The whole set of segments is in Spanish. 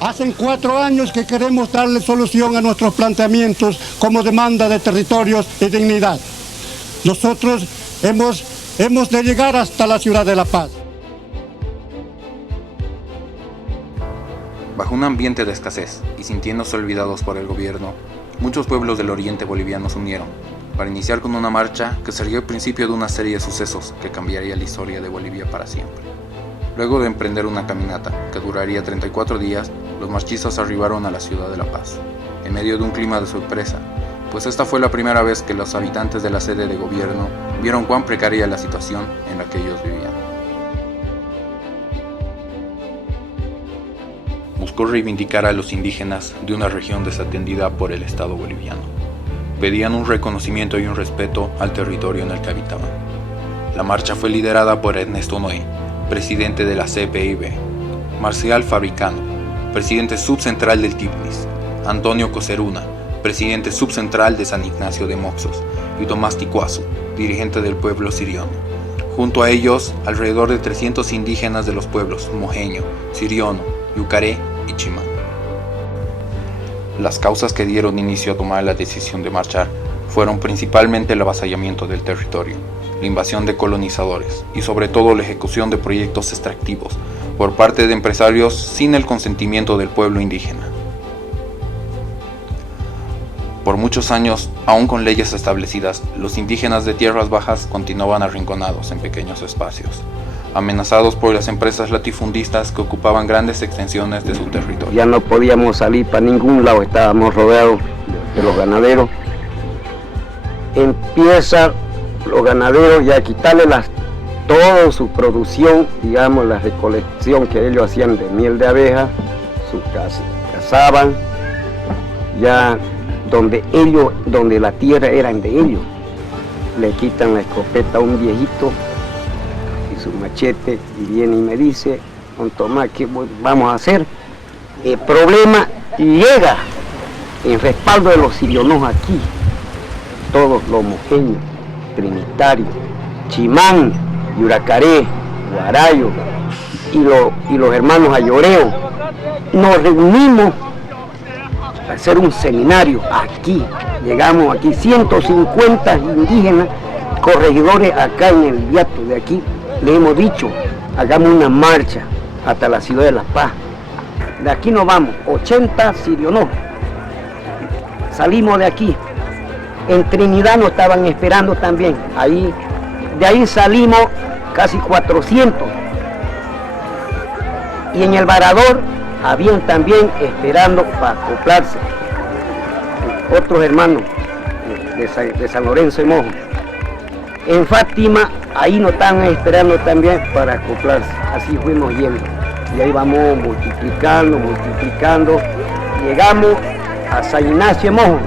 Hace 4 años que queremos darle solución a nuestros planteamientos como demanda de territorios y dignidad. Nosotros hemos de llegar hasta la ciudad de La Paz. Bajo un ambiente de escasez y sintiéndose olvidados por el gobierno, muchos pueblos del oriente boliviano se unieron para iniciar con una marcha que sería el principio de una serie de sucesos que cambiaría la historia de Bolivia para siempre. Luego de emprender una caminata que duraría 34 días, los marchistas arribaron a la ciudad de La Paz, en medio de un clima de sorpresa, pues esta fue la primera vez que los habitantes de la sede de gobierno vieron cuán precaria la situación en la que ellos vivían. Buscó reivindicar a los indígenas de una región desatendida por el Estado boliviano. Pedían un reconocimiento y un respeto al territorio en el que habitaban. La marcha fue liderada por Ernesto Noé, presidente de la CPIB, Marcial Fabricano, presidente subcentral del TIPNIS, Antonio Coseruna, presidente subcentral de San Ignacio de Moxos, y Tomás Ticuazu, dirigente del pueblo siriono. Junto a ellos, alrededor de 300 indígenas de los pueblos Mojeño, Siriono, Yucaré y Chimán. Las causas que dieron inicio a tomar la decisión de marchar fueron principalmente el avasallamiento del territorio, la invasión de colonizadores y sobre todo la ejecución de proyectos extractivos por parte de empresarios sin el consentimiento del pueblo indígena. Por muchos años, aún con leyes establecidas, los indígenas de tierras bajas continuaban arrinconados en pequeños espacios, amenazados por las empresas latifundistas que ocupaban grandes extensiones de su territorio. Ya no podíamos salir para ningún lado, estábamos rodeados de los ganaderos. Empieza los ganaderos ya a quitarle toda su producción, digamos, la recolección que ellos hacían de miel de abeja, su cazaban, ya donde la tierra era de ellos. Le quitan la escopeta a un viejito y su machete y viene y me dice: don Tomás, ¿qué vamos a hacer? El problema llega en respaldo de los sirionos aquí, todos los mojeños, trinitarios, Chimán, Yuracaré, Guarayo y los hermanos Ayoreo. Nos reunimos a hacer un seminario aquí. Llegamos aquí 150 indígenas, corregidores acá en el viato de aquí. Le hemos dicho, hagamos una marcha hasta la ciudad de La Paz. De aquí nos vamos, 80 sirionos. Salimos de aquí. En Trinidad nos estaban esperando también. De ahí salimos casi 400. Y en el Varador habían también esperando para acoplarse otros hermanos de San Lorenzo de Mojo. En Fátima, ahí nos estaban esperando también para acoplarse. Así fuimos yendo. Y ahí vamos multiplicando. Llegamos a San Ignacio de Mojo.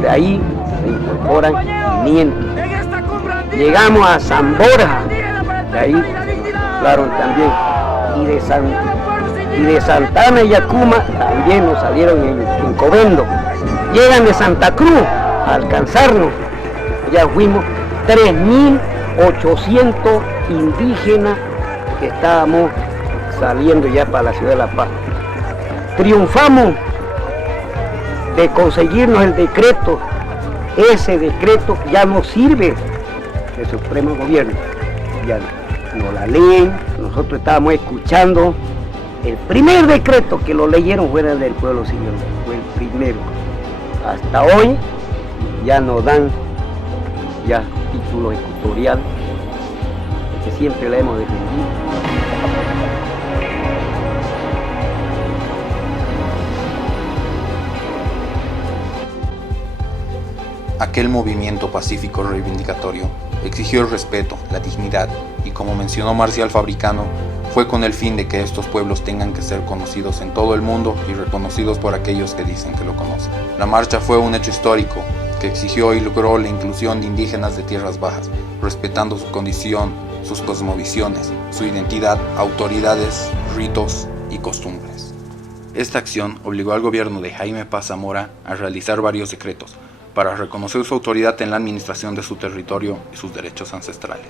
De ahí se incorporan 500. Llegamos a San Borja. De ahí se incorporaron también. Y de Santana y Yacuma también nos salieron en Covendo. Llegan de Santa Cruz a alcanzarnos. Ya fuimos 3.800 indígenas que estábamos saliendo ya para la ciudad de La Paz. Triunfamos de conseguirnos el decreto. Ese decreto ya no sirve del Supremo Gobierno. Ya no la leen, nosotros estábamos escuchando. El primer decreto que lo leyeron fuera del pueblo siriono, fue el primero. Hasta hoy ya nos dan ya título ejecutorial, que siempre la hemos defendido. Aquel movimiento pacífico reivindicatorio exigió el respeto, la dignidad y, como mencionó Marcial Fabricano, fue con el fin de que estos pueblos tengan que ser conocidos en todo el mundo y reconocidos por aquellos que dicen que lo conocen. La marcha fue un hecho histórico que exigió y logró la inclusión de indígenas de tierras bajas, respetando su condición, sus cosmovisiones, su identidad, autoridades, ritos y costumbres. Esta acción obligó al gobierno de Jaime Paz Zamora a realizar varios decretos, para reconocer su autoridad en la administración de su territorio y sus derechos ancestrales.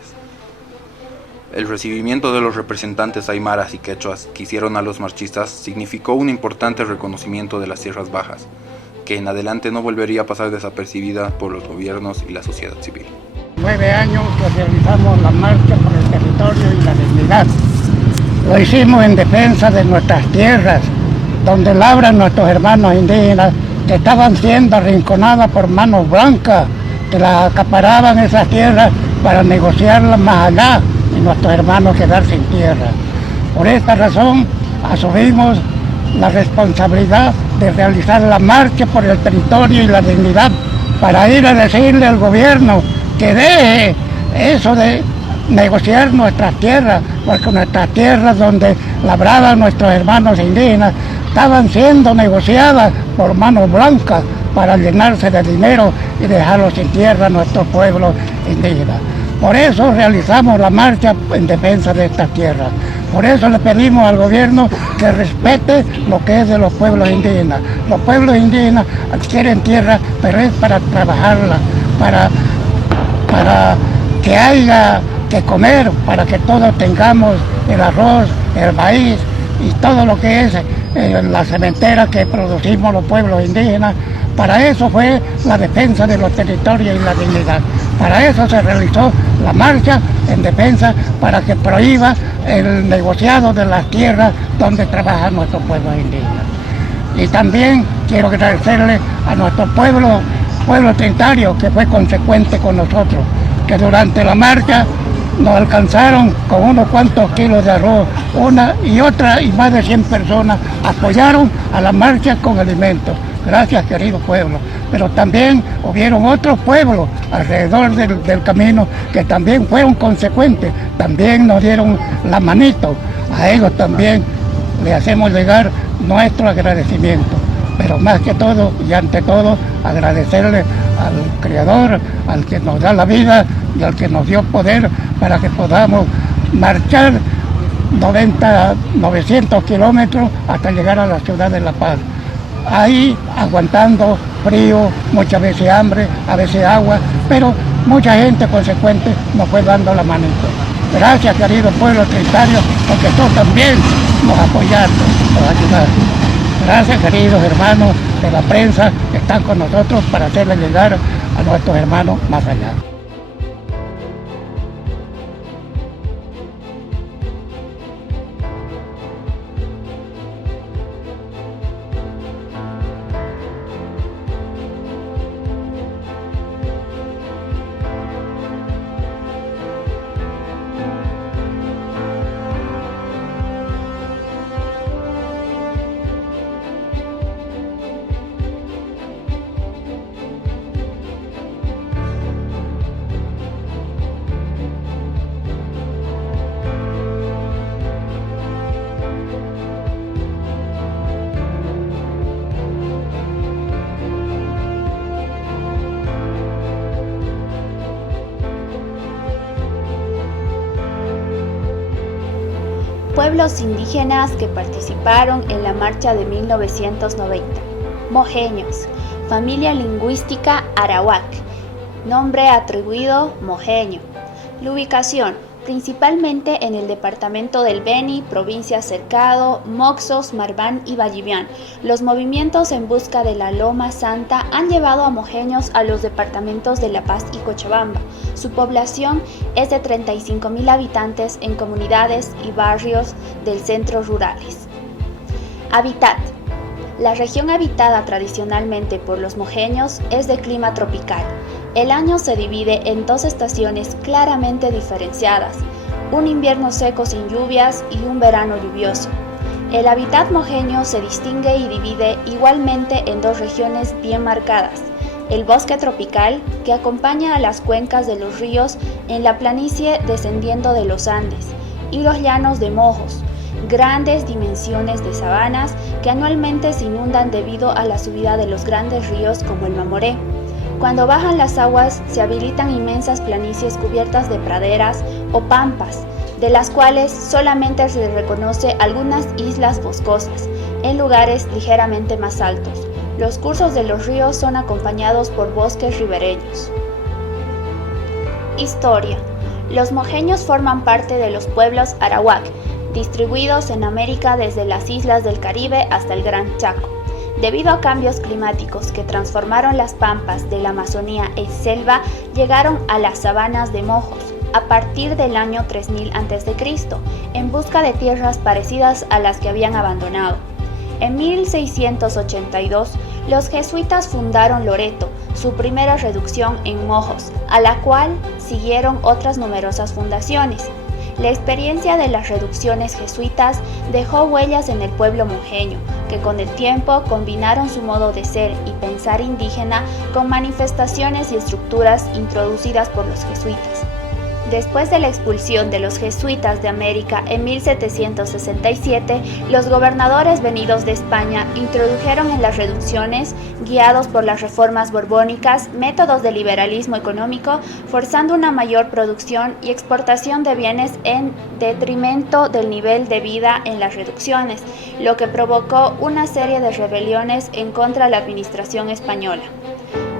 El recibimiento de los representantes aymaras y quechuas que hicieron a los marchistas significó un importante reconocimiento de las tierras bajas, que en adelante no volvería a pasar desapercibida por los gobiernos y la sociedad civil. 9 años que realizamos la marcha por el territorio y la dignidad. Lo hicimos en defensa de nuestras tierras, donde labran nuestros hermanos indígenas que estaban siendo arrinconadas por manos blancas, que las acaparaban esas tierras para negociarlas más allá y nuestros hermanos quedar sin tierra. Por esta razón asumimos la responsabilidad de realizar la marcha por el territorio y la dignidad para ir a decirle al gobierno que deje eso de negociar nuestras tierras, porque nuestras tierras donde labraban nuestros hermanos indígenas estaban siendo negociadas por manos blancas para llenarse de dinero y dejarlos sin tierra a nuestro pueblo indígena. Por eso realizamos la marcha en defensa de estas tierras. Por eso le pedimos al gobierno que respete lo que es de los pueblos indígenas. Los pueblos indígenas adquieren tierra, pero es para trabajarla, para que haya que comer, para que todos tengamos el arroz, el maíz y todo lo que es la cementera que producimos los pueblos indígenas. Para eso fue la defensa de los territorios y la dignidad. Para eso se realizó la marcha en defensa, para que prohíba el negociado de las tierras donde trabajan nuestros pueblos indígenas. Y también quiero agradecerle a nuestro pueblo trinitario, que fue consecuente con nosotros, que durante la marcha nos alcanzaron con unos cuantos kilos de arroz, una y otra, y más de 100 personas apoyaron a la marcha con alimentos. Gracias, querido pueblo. Pero también hubieron otros pueblos alrededor del camino que también fueron consecuentes, también nos dieron la manito. A ellos también le hacemos llegar nuestro agradecimiento. Pero más que todo y ante todo, agradecerle al Creador, al que nos da la vida y al que nos dio poder para que podamos marchar 900 kilómetros hasta llegar a la ciudad de La Paz. Ahí aguantando frío, muchas veces hambre, a veces agua, pero mucha gente consecuente nos fue dando la manito. Gracias, querido pueblo trinitario, porque tú también nos apoyaste, nos ayudaste. Gracias, queridos hermanos de la prensa que están con nosotros para hacerle llegar a nuestros hermanos más allá. Pueblos indígenas que participaron en la marcha de 1990. Mojeños, familia lingüística arawak, nombre atribuido mojeño. La ubicación, principalmente en el departamento del Beni, provincia Cercado, Moxos, Marbán y Vallivián. Los movimientos en busca de la Loma Santa han llevado a mojeños a los departamentos de La Paz y Cochabamba. Su población es de 35.000 habitantes en comunidades y barrios del centro rurales. Hábitat. La región habitada tradicionalmente por los mojeños es de clima tropical. El año se divide en 2 estaciones claramente diferenciadas, un invierno seco sin lluvias y un verano lluvioso. El hábitat mojeño se distingue y divide igualmente en 2 regiones bien marcadas: el bosque tropical, que acompaña a las cuencas de los ríos en la planicie descendiendo de los Andes, y los llanos de Mojos, grandes dimensiones de sabanas que anualmente se inundan debido a la subida de los grandes ríos como el Mamoré. Cuando bajan las aguas se habilitan inmensas planicies cubiertas de praderas o pampas, de las cuales solamente se reconoce algunas islas boscosas, en lugares ligeramente más altos. Los cursos de los ríos son acompañados por bosques ribereños. Historia. Los mojeños forman parte de los pueblos arawak, distribuidos en América desde las islas del Caribe hasta el Gran Chaco. Debido a cambios climáticos que transformaron las pampas de la Amazonía en selva, llegaron a las sabanas de Mojos a partir del año 3000 a.C., en busca de tierras parecidas a las que habían abandonado. En 1682, los jesuitas fundaron Loreto, su primera reducción en Mojos, a la cual siguieron otras numerosas fundaciones. La experiencia de las reducciones jesuitas dejó huellas en el pueblo mojeño, que con el tiempo combinaron su modo de ser y pensar indígena con manifestaciones y estructuras introducidas por los jesuitas. Después de la expulsión de los jesuitas de América en 1767, los gobernadores venidos de España introdujeron en las reducciones, guiados por las reformas borbónicas, métodos de liberalismo económico, forzando una mayor producción y exportación de bienes en detrimento del nivel de vida en las reducciones, lo que provocó una serie de rebeliones en contra de la administración española.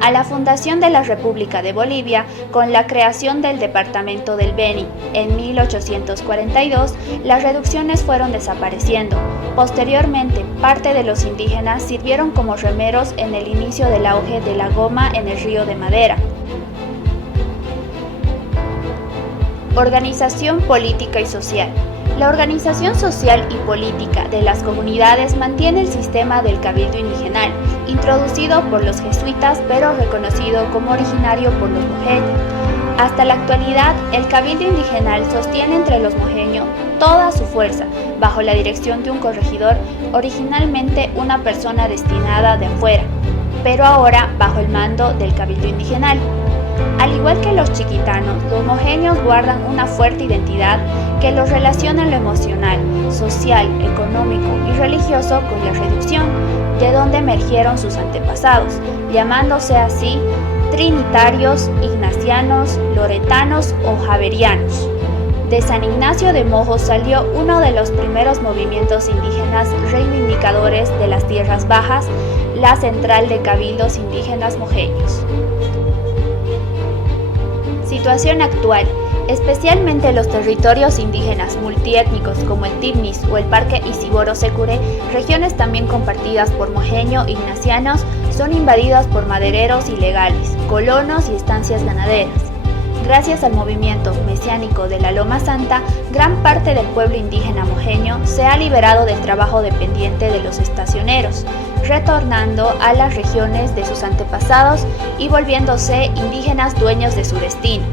A la fundación de la República de Bolivia, con la creación del departamento del Beni en 1842, las reducciones fueron desapareciendo. Posteriormente, parte de los indígenas sirvieron como remeros en el inicio del auge de la goma en el Río de Madera. Organización política y social. La organización social y política de las comunidades mantiene el sistema del cabildo indigenal, introducido por los jesuitas pero reconocido como originario por los mojeños. Hasta la actualidad, el cabildo indigenal sostiene entre los mojeños toda su fuerza, bajo la dirección de un corregidor, originalmente una persona destinada de afuera, pero ahora bajo el mando del cabildo indigenal. Al igual que los chiquitanos, los mojeños guardan una fuerte identidad que los relaciona en lo emocional, social, económico y religioso con la reducción, de donde emergieron sus antepasados, llamándose así trinitarios, ignacianos, loretanos o javerianos. De San Ignacio de Mojos salió uno de los primeros movimientos indígenas reivindicadores de las tierras bajas, la Central de Cabildos Indígenas Mojeños. Situación actual. Especialmente los territorios indígenas multiétnicos como el Tignis o el Parque Isiboro-Secure, regiones también compartidas por mojeño ignacianos, son invadidas por madereros ilegales, colonos y estancias ganaderas. Gracias al movimiento mesiánico de la Loma Santa, gran parte del pueblo indígena mojeño se ha liberado del trabajo dependiente de los estacioneros, retornando a las regiones de sus antepasados y volviéndose indígenas dueños de su destino.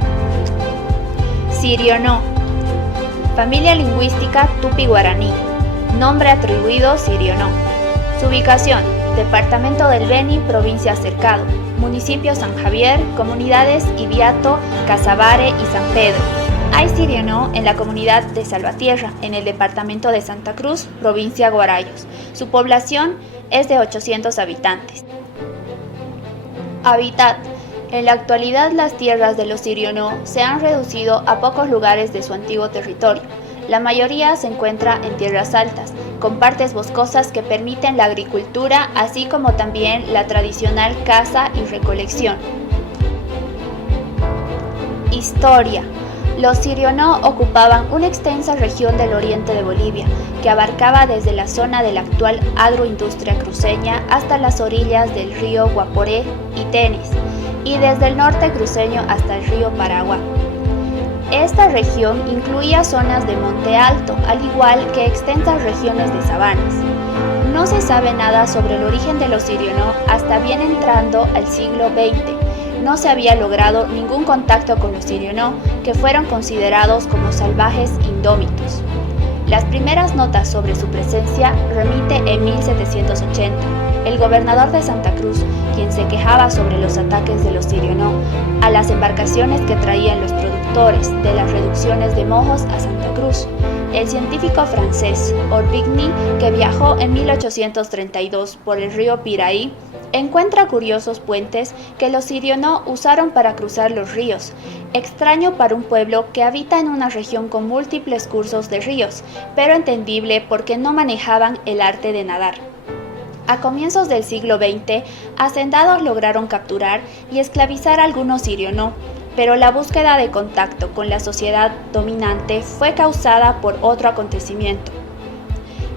Sirionó. Familia lingüística tupi-guaraní. Nombre atribuido Sirionó. Su ubicación: Departamento del Beni, provincia Cercado. Municipio San Javier, comunidades Ibiato, Casabare y San Pedro. Hay Sirionó en la comunidad de Salvatierra, en el departamento de Santa Cruz, provincia Guarayos. Su población es de 800 habitantes. Hábitat. En la actualidad, las tierras de los Sirionó se han reducido a pocos lugares de su antiguo territorio. La mayoría se encuentra en tierras altas, con partes boscosas que permiten la agricultura, así como también la tradicional caza y recolección. Historia. Los Sirionó ocupaban una extensa región del oriente de Bolivia, que abarcaba desde la zona de la actual agroindustria cruceña hasta las orillas del río Guaporé y Tenis, y desde el norte cruceño hasta el río Paragua. Esta región incluía zonas de monte alto, al igual que extensas regiones de sabanas. No se sabe nada sobre el origen de los Sirionó hasta bien entrando al siglo XX. No se había logrado ningún contacto con los Sirionó, que fueron considerados como salvajes indómitos. Las primeras notas sobre su presencia remite en 1780. El gobernador de Santa Cruz, quien se quejaba sobre los ataques de los Sirionó a las embarcaciones que traían los productores de las reducciones de Mojos a Santa Cruz. El científico francés Orbigny, que viajó en 1832 por el río Piraí, encuentra curiosos puentes que los Sirionó usaron para cruzar los ríos, extraño para un pueblo que habita en una región con múltiples cursos de ríos, pero entendible porque no manejaban el arte de nadar. A comienzos del siglo XX, hacendados lograron capturar y esclavizar a algunos sirionó, pero la búsqueda de contacto con la sociedad dominante fue causada por otro acontecimiento.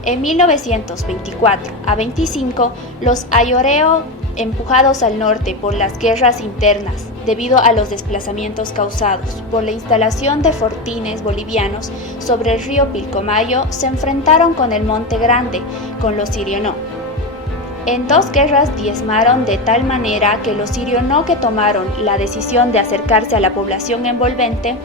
En 1924 a 25, los ayoreo, empujados al norte por las guerras internas debido a los desplazamientos causados por la instalación de fortines bolivianos sobre el río Pilcomayo, se enfrentaron con el Monte Grande, con los sirionó. En 2 guerras diezmaron de tal manera que los sirionó que tomaron la decisión de acercarse a la población envolvente,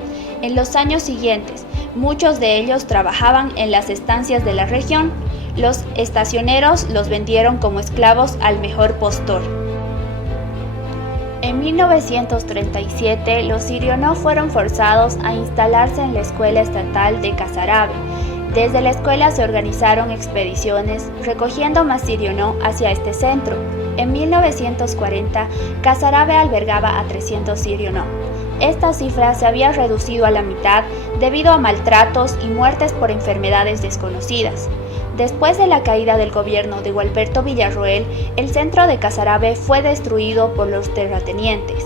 en los años siguientes, muchos de ellos trabajaban en las estancias de la región. Los estacioneros los vendieron como esclavos al mejor postor. En 1937, los sirionó fueron forzados a instalarse en la Escuela Estatal de Casarabe. Desde la escuela se organizaron expediciones recogiendo más sirionó hacia este centro. En 1940, Casarabe albergaba a 300 sirionó. Esta cifra se había reducido a la mitad debido a maltratos y muertes por enfermedades desconocidas. Después de la caída del gobierno de Gualberto Villarroel, el centro de Casarabe fue destruido por los terratenientes.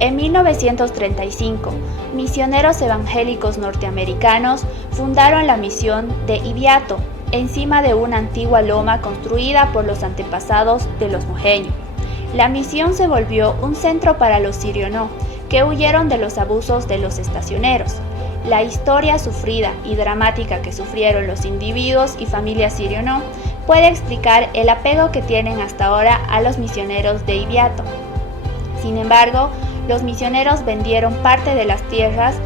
En 1935, misioneros evangélicos norteamericanos fundaron la misión de Ibiato, encima de una antigua loma construida por los antepasados de los mojeños. La misión se volvió un centro para los sirionó, que huyeron de los abusos de los estacioneros. La historia sufrida y dramática que sufrieron los individuos y familias sirionó puede explicar el apego que tienen hasta ahora a los misioneros de Ibiato. Sin embargo, los misioneros vendieron parte de las tierras,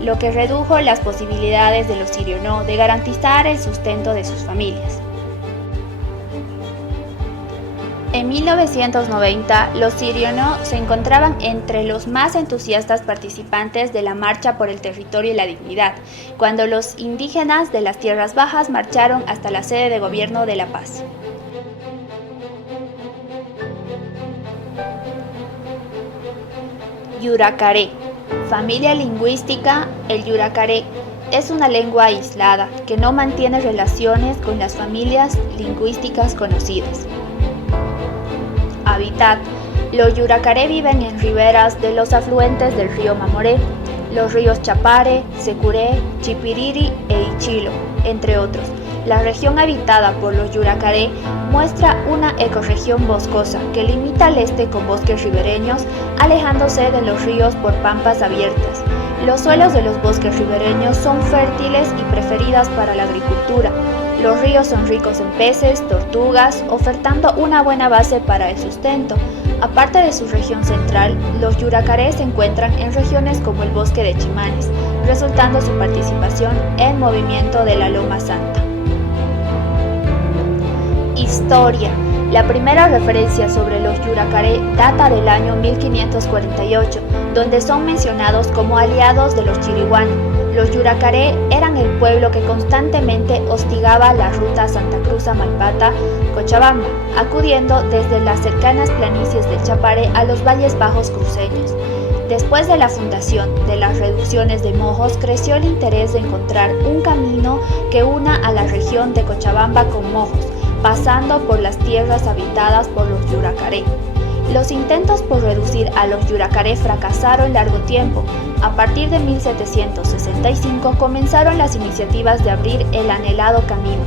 lo que redujo las posibilidades de los sirionó de garantizar el sustento de sus familias. En 1990, los sirionó se encontraban entre los más entusiastas participantes de la Marcha por el Territorio y la Dignidad, cuando los indígenas de las Tierras Bajas marcharon hasta la sede de gobierno de La Paz. Yuracaré. Familia lingüística. El yuracaré es una lengua aislada que no mantiene relaciones con las familias lingüísticas conocidas. Hábitat. Los yuracaré viven en riberas de los afluentes del río Mamoré, los ríos Chapare, Securé, Chipiriri e Ichilo, entre otros. La región habitada por los yuracaré muestra una ecorregión boscosa que limita al este con bosques ribereños, alejándose de los ríos por pampas abiertas. Los suelos de los bosques ribereños son fértiles y preferidas para la agricultura. Los ríos son ricos en peces, tortugas, ofertando una buena base para el sustento. Aparte de su región central, los yuracaré se encuentran en regiones como el bosque de Chimanes, resultando su participación en movimiento de la Loma Santa. Historia. La primera referencia sobre los yuracaré data del año 1548, donde son mencionados como aliados de los chiriguanos. Los yuracaré eran el pueblo que constantemente hostigaba la ruta Santa Cruz-Malpata-Cochabamba, acudiendo desde las cercanas planicies del Chapare a los valles bajos cruceños. Después de la fundación de las reducciones de mojos, creció el interés de encontrar un camino que una a la región de Cochabamba con mojos, pasando por las tierras habitadas por los yuracaré. Los intentos por reducir a los yuracaré fracasaron largo tiempo. A partir de 1765 comenzaron las iniciativas de abrir el anhelado camino.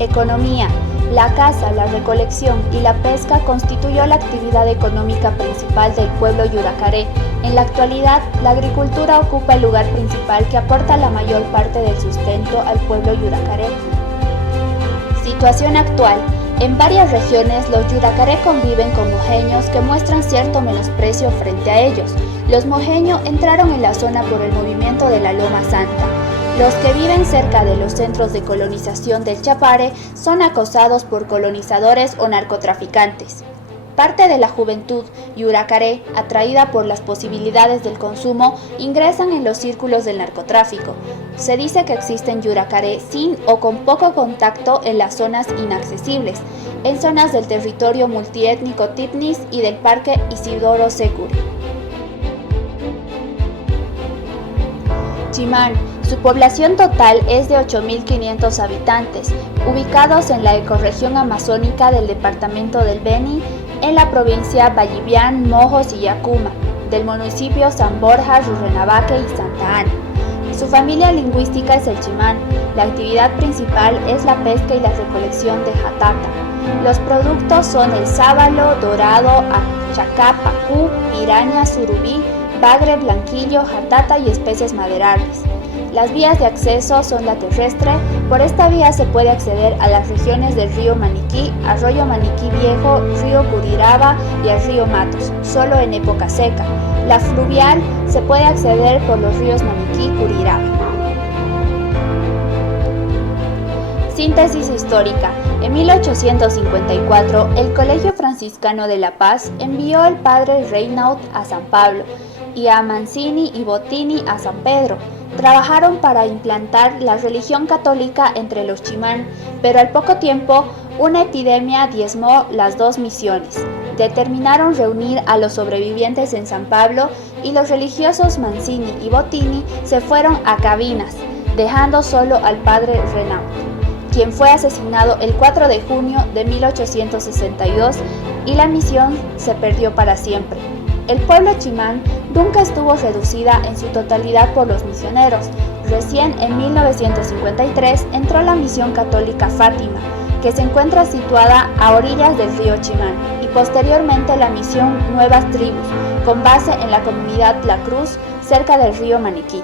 Economía. La caza, la recolección y la pesca constituyó la actividad económica principal del pueblo yuracaré. En la actualidad, la agricultura ocupa el lugar principal que aporta la mayor parte del sustento al pueblo yuracaré. Situación actual. En varias regiones, los yuracaré conviven con mojeños que muestran cierto menosprecio frente a ellos. Los mojeños entraron en la zona por el movimiento de la Loma Santa. Los que viven cerca de los centros de colonización del Chapare son acosados por colonizadores o narcotraficantes. Parte de la juventud yuracaré, atraída por las posibilidades del consumo, ingresan en los círculos del narcotráfico. Se dice que existen yuracaré sin o con poco contacto en las zonas inaccesibles, en zonas del territorio multiétnico Tipnis y del Parque Isidoro Securi. Chimán. Su población total es de 8.500 habitantes, ubicados en la ecorregión amazónica del departamento del Beni, en la provincia Vallivián, Mojos y Yacuma, del municipio San Borja, Rurrenabaque y Santa Ana. Su familia lingüística es el chimán. La actividad principal es la pesca y la recolección de jatata. Los productos son el sábalo, dorado, achacá, pacú, piraña, surubí, bagre, blanquillo, jatata y especies maderables. Las vías de acceso son la terrestre. Por esta vía se puede acceder a las regiones del río Maniquí, arroyo Maniquí Viejo, río Curiraba y el río Matos, solo en época seca. La fluvial se puede acceder por los ríos Maniquí y Curiraba. Síntesis histórica. En 1854, el Colegio Franciscano de La Paz envió al padre Reynaud a San Pablo y a Mancini y Bottini a San Pedro. Trabajaron para implantar la religión católica entre los chimán, pero al poco tiempo una epidemia diezmó las dos misiones. Determinaron reunir a los sobrevivientes en San Pablo y los religiosos Mancini y Bottini se fueron a Cabimas, dejando solo al padre Reynaud, quien fue asesinado el 4 de junio de 1862 y la misión se perdió para siempre. El pueblo chimán nunca estuvo reducida en su totalidad por los misioneros. Recién en 1953 entró la misión católica Fátima, que se encuentra situada a orillas del río Chimán, y posteriormente la misión Nuevas Tribus, con base en la comunidad La Cruz, cerca del río Maniquí.